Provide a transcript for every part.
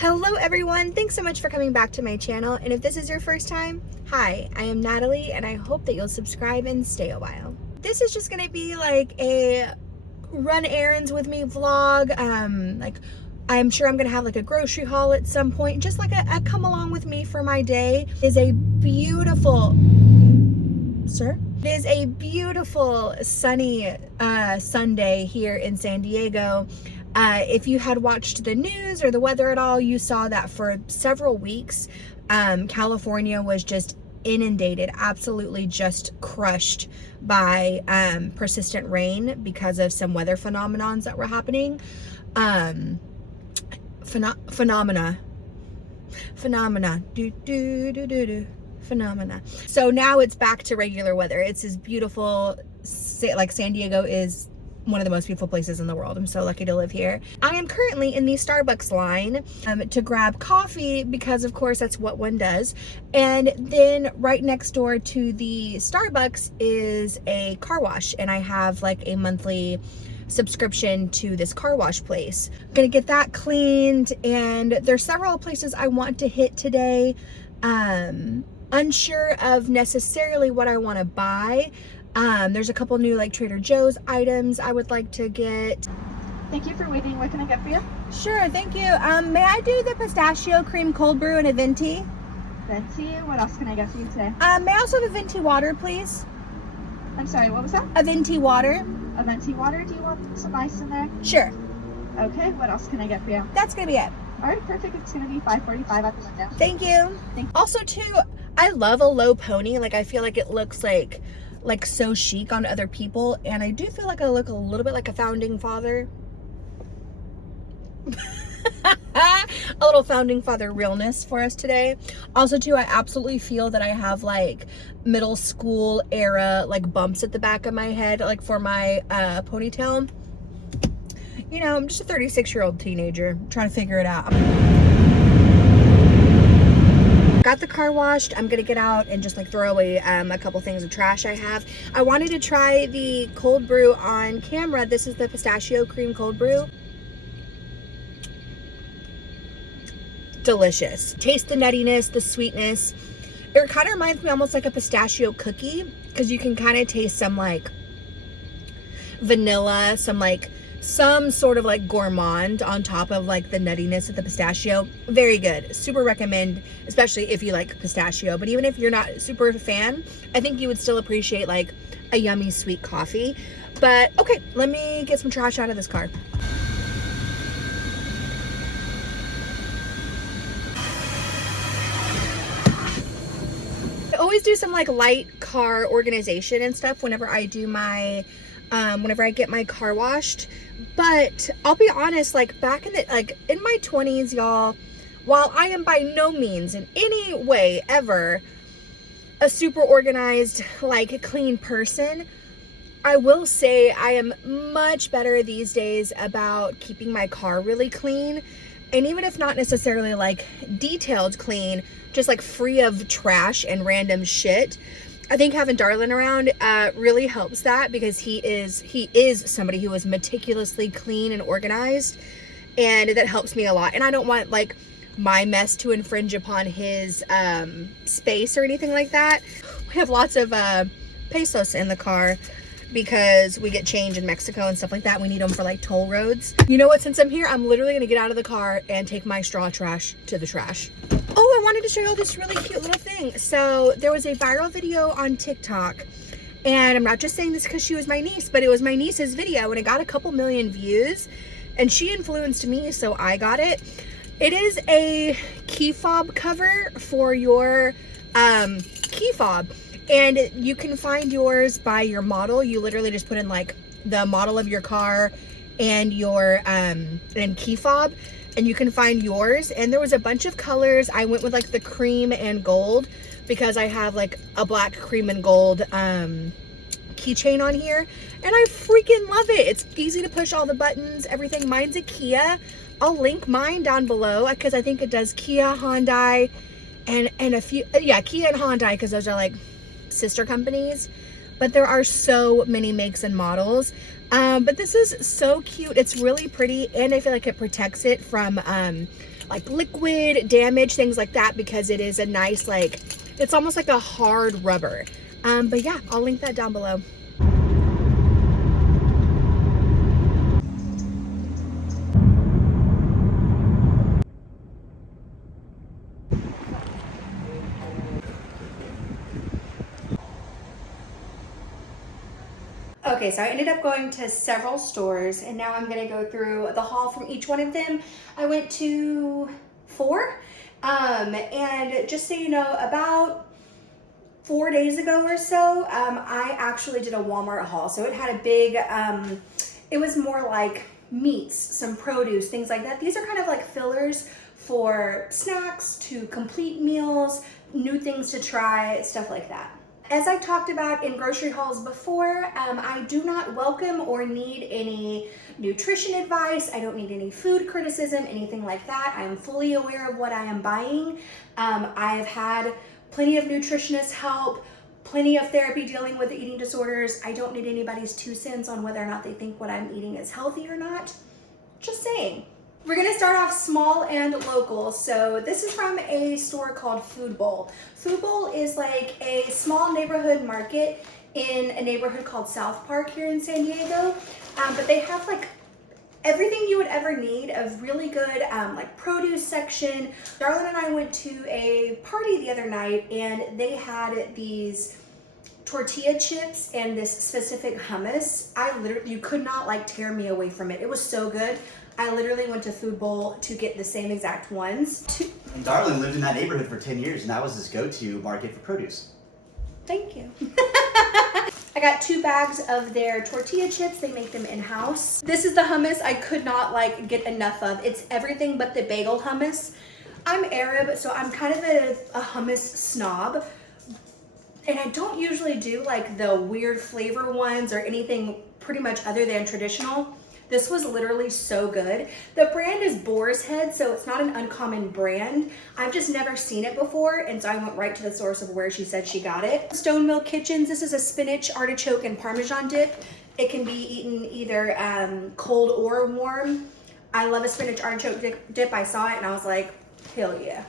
Hello everyone, thanks so much for coming back to my channel, and if this is your first time, hi, I am Natalie and I hope that you'll subscribe and stay a while. This is just gonna be like a run errands with me vlog. I'm sure I'm gonna have like a grocery haul at some point, just like a come along with me for my day. It is a beautiful, sir? It is a beautiful sunny Sunday here in San Diego. If you had watched the news or the weather at all, you saw that for several weeks, California was just inundated, absolutely just crushed by persistent rain because of some weather phenomenons that were happening. Phenomena. So now it's back to regular weather. It's as beautiful, like San Diego is one of the most beautiful places in the world. I'm so lucky to live here. I am currently in the Starbucks line to grab coffee because of course that's what one does. And then right next door to the Starbucks is a car wash, and I have like a monthly subscription to this car wash place. I'm gonna get that cleaned, and there's several places I want to hit today. Unsure of necessarily what I want to buy. There's a couple new like Trader Joe's items I would like to get. Thank you for waiting. What can I get for you? Sure, thank you. May I do the pistachio cream cold brew and a venti? Venti. What else can I get for you today? May I also have a venti water, please? I'm sorry, what was that? A venti water. A venti water. Do you want some ice in there? Sure. Okay, what else can I get for you? That's gonna be it. All right, perfect. It's gonna be $5.45 at the window. Thank you. Also too, I love a low pony. Like I feel like it looks like so chic on other people, and I do feel like I look a little bit like a founding father. A little founding father realness for us today. Also too, I absolutely feel that I have like middle school era like bumps at the back of my head, like for my ponytail. You know, I'm just a 36-year-old teenager trying to figure it out. Got the car washed. I'm gonna get out and just like throw away a couple things of trash I have. I wanted to try the cold brew on camera. This is the pistachio cream cold brew. Delicious. Taste the nuttiness, the sweetness. It kind of reminds me almost like a pistachio cookie, because you can kind of taste some like vanilla, some sort of like gourmand on top of like the nuttiness of the pistachio. Very good. Super recommend, especially if you like pistachio. But even if you're not a super fan, I think you would still appreciate like a yummy sweet coffee. But okay, let me get some trash out of this car. I always do some like light car organization and stuff whenever I do my whenever I get my car washed. But I'll be honest, like back in my 20s, y'all, while I am by no means in any way ever a super organized, like clean person, I will say I am much better these days about keeping my car really clean. And even if not necessarily like detailed clean, just like free of trash and random shit. I think having Darlin around really helps that, because he is somebody who is meticulously clean and organized, and that helps me a lot. And I don't want like my mess to infringe upon his space or anything like that. We have lots of pesos in the car because we get change in Mexico and stuff like that. We need them for like toll roads. You know what? Since I'm here, I'm literally gonna get out of the car and take my straw trash to the trash. Oh, I wanted to show you all this really cute little thing. So there was a viral video on TikTok, and I'm not just saying this because she was my niece, but it was my niece's video, and it got a couple million views, and she influenced me, so I got it. It is a key fob cover for your key fob, and you can find yours by your model. You literally just put in like the model of your car and your and key fob, and you can find yours. And there was a bunch of colors. I went with like the cream and gold because I have like a black cream and gold keychain on here, and I freaking love it. It's easy to push all the buttons, everything. Mine's a Kia. I'll link mine down below because I think it does Kia, Hyundai, and a few, yeah, Kia and Hyundai, because those are like sister companies. But there are so many makes and models. But this is so cute. It's really pretty, and I feel like it protects it from like liquid damage, things like that, because it is a nice, like, it's almost like a hard rubber. But yeah, I'll link that down below. Okay, so I ended up going to several stores, and now I'm gonna go through the haul from each one of them. I went to 4, and just so you know, about 4 days ago or so, I actually did a Walmart haul. So it had a big, it was more like meats, some produce, things like that. These are kind of like fillers for snacks to complete meals, new things to try, stuff like that. As I talked about in grocery hauls before, I do not welcome or need any nutrition advice. I don't need any food criticism, anything like that. I am fully aware of what I am buying. I've had plenty of nutritionists help, plenty of therapy dealing with eating disorders. I don't need anybody's 2 cents on whether or not they think what I'm eating is healthy or not. Just saying. We're gonna start off small and local. So this is from a store called Food Bowl. Food Bowl is like a small neighborhood market in a neighborhood called South Park here in San Diego. But they have like everything you would ever need, a really good like produce section. Darlin and I went to a party the other night, and they had these tortilla chips and this specific hummus. You could not like tear me away from it. It was so good. I literally went to Food Bowl to get the same exact ones. And Darlin lived in that neighborhood for 10 years, and that was his go-to market for produce. Thank you. I got 2 bags of their tortilla chips. They make them in-house. This is the hummus I could not like get enough of. It's everything but the bagel hummus. I'm Arab, so I'm kind of a hummus snob. And I don't usually do like the weird flavor ones or anything pretty much other than traditional. This was literally so good. The brand is Boar's Head, so it's not an uncommon brand. I've just never seen it before, and so I went right to the source of where she said she got it. Stone Mill Kitchens, this is a spinach, artichoke, and Parmesan dip. It can be eaten either cold or warm. I love a spinach artichoke dip. I saw it and I was like, hell yeah.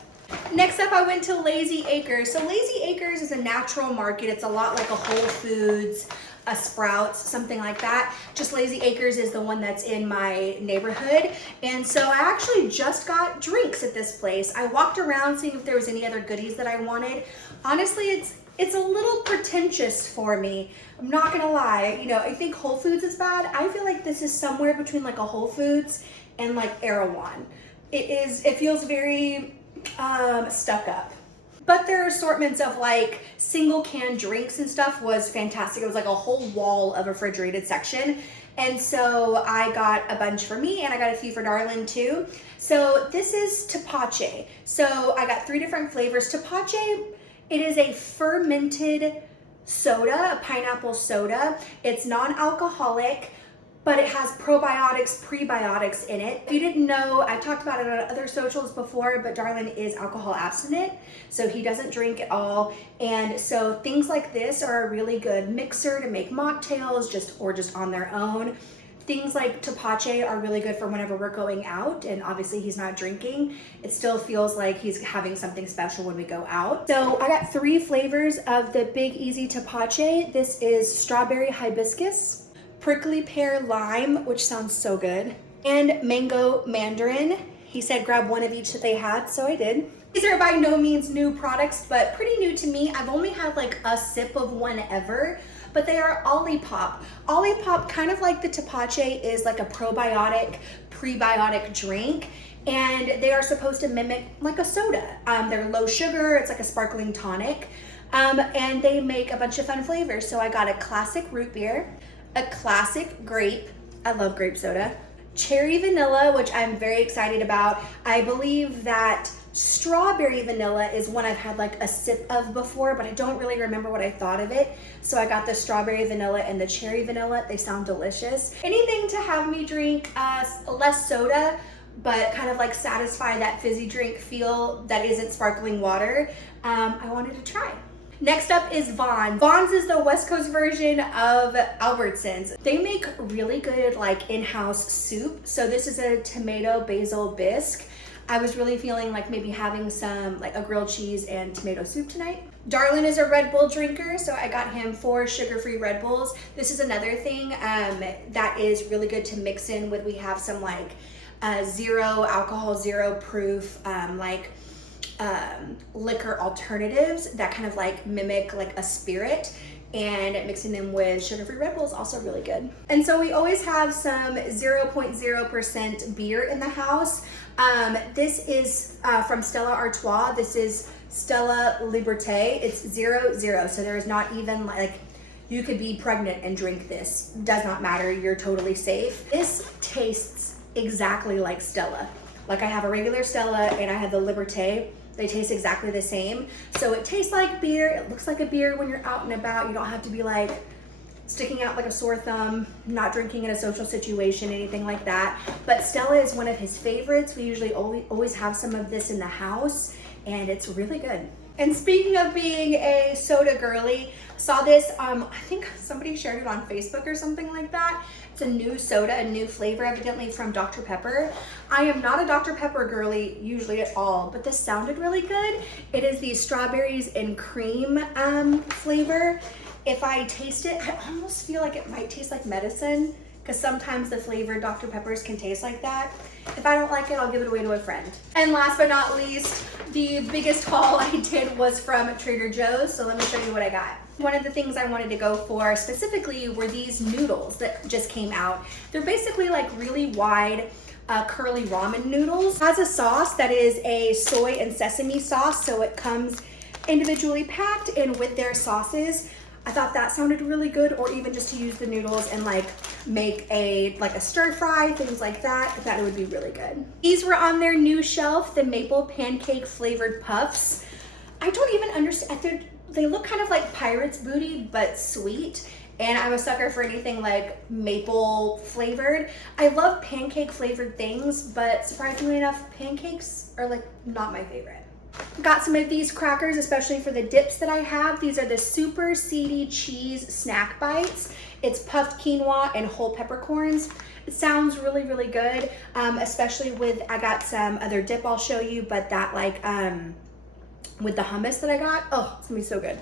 Next up, I went to Lazy Acres. So Lazy Acres is a natural market. It's a lot like a Whole Foods, a Sprouts, something like that. Just Lazy Acres is the one that's in my neighborhood. And so I actually just got drinks at this place. I walked around seeing if there was any other goodies that I wanted. Honestly, it's a little pretentious for me. I'm not gonna lie. You know, I think Whole Foods is bad. I feel like this is somewhere between like a Whole Foods and like Erewhon. It feels very stuck up. But their assortments of like single can drinks and stuff was fantastic. It was like a whole wall of refrigerated section. And so I got a bunch for me and I got a few for Darlin too. So this is Tepache. So I got 3 different flavors. Tepache, it is a fermented soda, a pineapple soda. It's non-alcoholic, but it has probiotics, prebiotics in it. If you didn't know, I talked about it on other socials before, but Darlin is alcohol abstinent, so he doesn't drink at all. And so things like this are a really good mixer to make mocktails or just on their own. Things like Tepache are really good for whenever we're going out, and obviously he's not drinking. It still feels like he's having something special when we go out. So I got 3 flavors of the Big Easy Tepache. This is strawberry hibiscus, prickly pear lime, which sounds so good, and mango mandarin. He said grab one of each that they had, so I did. These are by no means new products, but pretty new to me. I've only had like a sip of one ever, but they are Olipop. Olipop, kind of like the Tepache, is like a probiotic, prebiotic drink, and they are supposed to mimic like a soda. They're low sugar, it's like a sparkling tonic, and they make a bunch of fun flavors. So I got a classic root beer, a classic grape, I love grape soda, cherry vanilla, which I'm very excited about. I believe that strawberry vanilla is one I've had like a sip of before, but I don't really remember what I thought of it. So I got the strawberry vanilla and the cherry vanilla. They sound delicious. Anything to have me drink less soda, but kind of like satisfy that fizzy drink feel that isn't sparkling water. I wanted to try. Next up is Vons. Vons is the West Coast version of Albertsons. They make really good like in-house soup. So this is a tomato basil bisque. I was really feeling like maybe having some like a grilled cheese and tomato soup tonight. Darlin is a Red Bull drinker, so I got him 4 sugar-free Red Bulls. This is another thing that is really good to mix in with. We have some like 0 alcohol, 0 proof liquor alternatives that kind of like mimic like a spirit, and mixing them with sugar-free Red Bull is also really good. And so we always have some 0.0% beer in the house. This is from Stella Artois. This is Stella Liberté. It's 0.0, so there's not even like, you could be pregnant and drink this. Does not matter, you're totally safe. This tastes exactly like Stella. Like I have a regular Stella and I have the Liberté. They taste exactly the same. So it tastes like beer. It looks like a beer when you're out and about. You don't have to be like sticking out like a sore thumb, not drinking in a social situation, anything like that. But Stella is one of his favorites. We usually always have some of this in the house, and it's really good. And speaking of being a soda girly, I saw this, I think somebody shared it on Facebook or something like that. It's a new soda, a new flavor, evidently from Dr. Pepper. I am not a Dr. Pepper girly usually at all, but this sounded really good. It is the strawberries and cream flavor. If I taste it, I almost feel like it might taste like medicine, because sometimes the flavored Dr. Peppers can taste like that. If I don't like it, I'll give it away to a friend. And last but not least, the biggest haul I did was from Trader Joe's, so let me show you what I got. One of the things I wanted to go for specifically were these noodles that just came out. They're basically like really wide, curly ramen noodles. It has a sauce that is a soy and sesame sauce, so it comes individually packed and with their sauces. I thought that sounded really good, or even just to use the noodles and like make a stir fry, things like that. I thought it would be really good. These were on their new shelf, the maple pancake flavored puffs. I don't even understand. They look kind of like pirate's booty, but sweet. And I'm a sucker for anything like maple flavored. I love pancake flavored things, but surprisingly enough, pancakes are like not my favorite. Got some of these crackers, especially for the dips that I have. These are the super seedy cheese snack bites. It's puffed quinoa and whole peppercorns. It sounds really, really good, especially with, I got some other dip I'll show you, but that like, with the hummus that I got, oh, it's gonna be so good.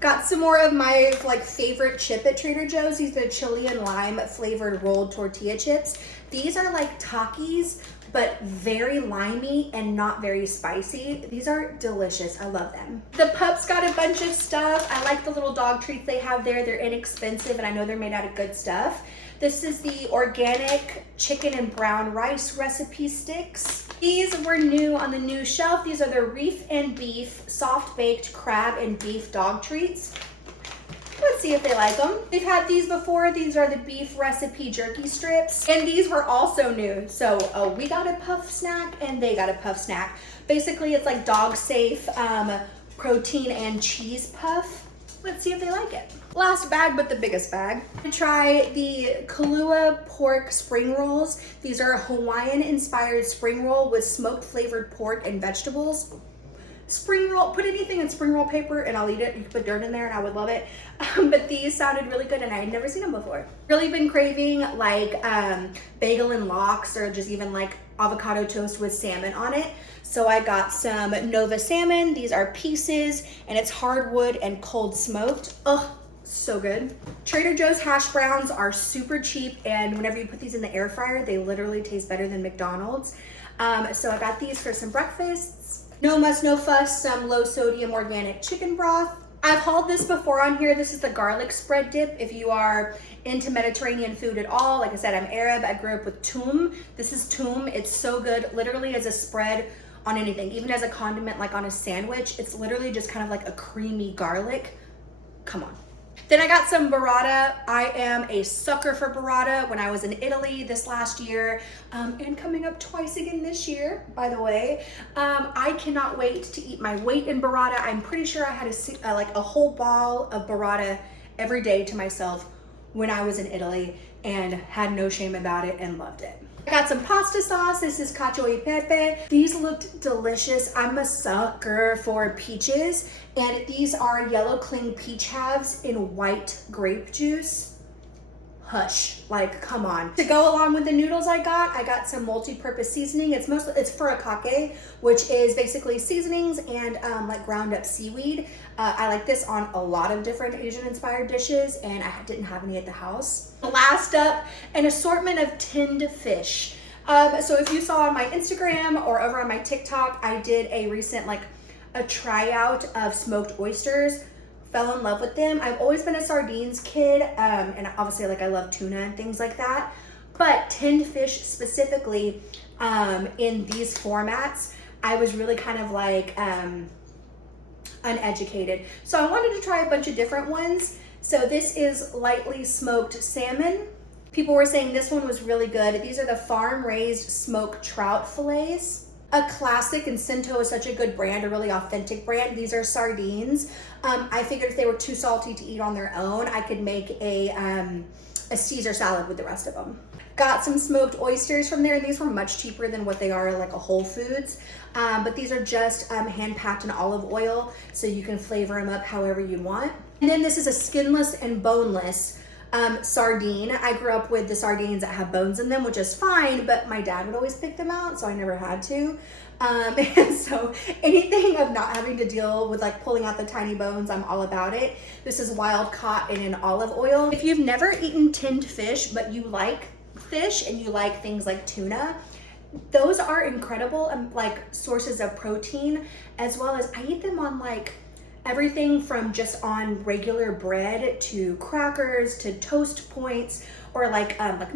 Got some more of my like favorite chip at Trader Joe's. These are the chili and lime flavored rolled tortilla chips. These are like Takis, but very limey and not very spicy. These are delicious, I love them. The pups got a bunch of stuff. I like the little dog treats they have there. They're inexpensive and I know they're made out of good stuff. This is the organic chicken and brown rice recipe sticks. These were new on the new shelf. These are the reef and beef soft baked crab and beef dog treats. Let's see if they like them. They've had these before. These are the beef recipe jerky strips. And these were also new. So we got a puff snack and they got a puff snack. Basically, it's like dog safe protein and cheese puff. Let's see if they like it. Last bag, but the biggest bag. To try the Kahlua pork spring rolls. These are a Hawaiian inspired spring roll with smoked flavored pork and vegetables. Spring roll, put anything in spring roll paper and I'll eat it. You can put dirt in there and I would love it. But these sounded really good and I had never seen them before. Really been craving like bagel and lox, or just even like avocado toast with salmon on it. So I got some Nova salmon. These are pieces and it's hardwood and cold smoked. Oh, so good. Trader Joe's hash browns are super cheap, and whenever you put these in the air fryer, they literally taste better than McDonald's. So I got these for some breakfasts. No muss, no fuss, some low sodium organic chicken broth. I've hauled this before on here. This is the garlic spread dip. If you are into Mediterranean food at all, like I said, I'm Arab. I grew up with toum. This is toum. It's so good, literally as a spread on anything, even as a condiment, like on a sandwich. It's literally just kind of like a creamy garlic. Come on. Then I got some burrata. I am a sucker for burrata. When I was in Italy this last year, and coming up twice again this year, by the way, I cannot wait to eat my weight in burrata. I'm pretty sure I had like a whole ball of burrata every day to myself when I was in Italy, and had no shame about it and loved it. I got some pasta sauce. This is cacio e pepe. These looked delicious. I'm a sucker for peaches, and these are yellow cling peach halves in white grape juice. hush, like come on. To go along with the noodles I got some multi-purpose seasoning. It's furikake, which is basically seasonings and like ground up seaweed. I like this on a lot of different Asian inspired dishes, and I didn't have any at the house. Last up, an assortment of tinned fish. So if you saw on my Instagram or over on my TikTok, I did a recent a tryout of smoked oysters. Fell in love with them. I've always been a sardines kid, and obviously I love tuna and things like that, but tinned fish specifically in these formats, I was really kind of uneducated. So I wanted to try a bunch of different ones. So this is lightly smoked salmon. People were saying this one was really good. These are the farm raised smoked trout fillets. A classic, and Cinto is such a good brand, a really authentic brand. These are sardines. I figured if they were too salty to eat on their own, I could make a Caesar salad with the rest of them. Got some smoked oysters from there, and these were much cheaper than what they are like a Whole Foods. But these are just hand packed in olive oil, so you can flavor them up however you want. And then this is a skinless and boneless sardine. I grew up with the sardines that have bones in them, which is fine, but my dad would always pick them out, so I never had to. And so anything of not having to deal with pulling out the tiny bones, I'm all about it. This is wild caught in olive oil. If you've never eaten tinned fish, but you like fish and you like things like tuna, those are incredible sources of protein, as well as I eat them on everything from just on regular bread to crackers to toast points, or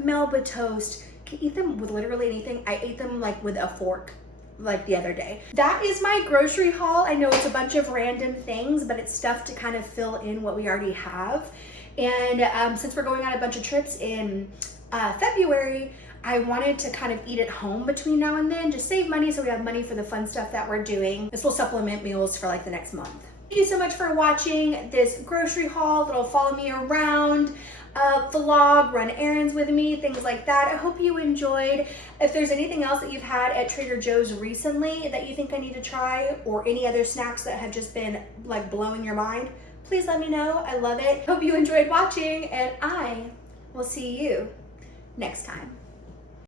Melba toast. You can eat them with literally anything. I ate them with a fork the other day. That is my grocery haul. I know it's a bunch of random things, but it's stuff to kind of fill in what we already have. And since we're going on a bunch of trips in February, I wanted to kind of eat at home between now and then, just save money so we have money for the fun stuff that we're doing. This will supplement meals for the next month. Thank you so much for watching this grocery haul, little follow me around vlog, run errands with me, things like that. I hope you enjoyed. If there's anything else that you've had at Trader Joe's recently that you think I need to try, or any other snacks that have just been blowing your mind, please let me know. I love it. Hope you enjoyed watching, and I will see you next time.